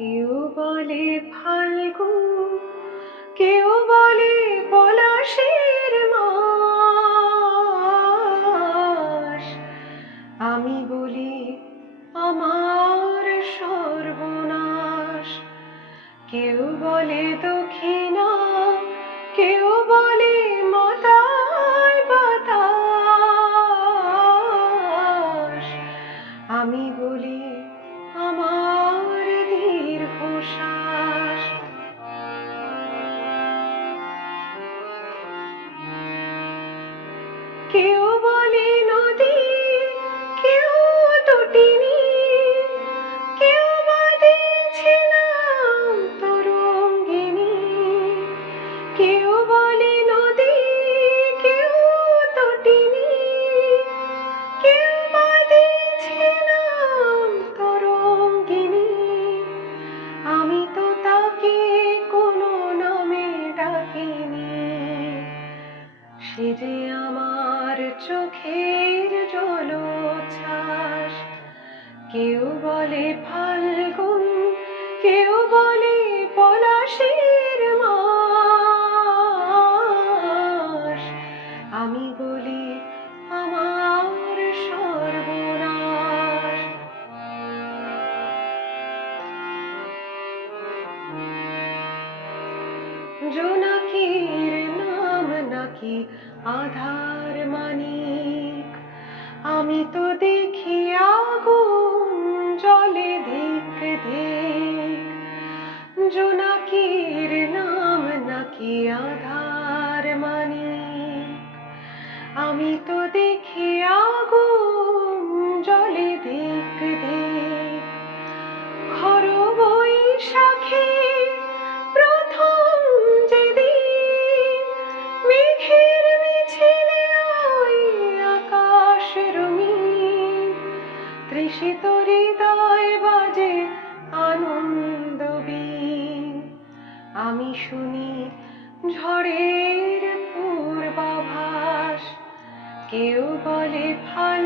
কেউ বলে ফাল্গু কেউ বলে পলাশের মাস। আমি বলি, আমার সর্বনাশ। কেউ বলে দক্ষিণা কেউ বলে কেউ যে আমার চোখের জলোচ্ছ্বাস, কেউ বলে ফাল্গুন, কেউ বলে পলাশের মাস। আমি বলি আমার সর্বনাশ। নাকি আধার মানিক আমি তো দেখি আগুন জলে ধিক ধিক। জোনাকির নাম নাকি আধার মানিক আমি তো তৃষিত হৃদয় বাজে আনন্দ। আমি শুনি ঝড়ের পূর্বাভাস কেউ বলে ফাল্গুন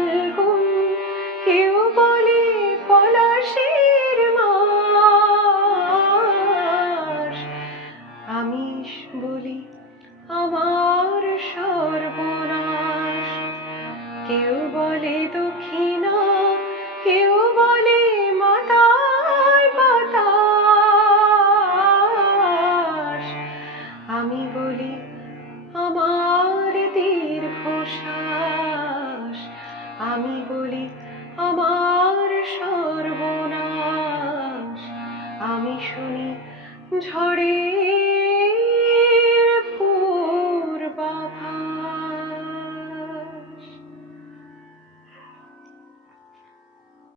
আমি বলি আমার সর্বনাশ। আমি শুনি ঝড়ের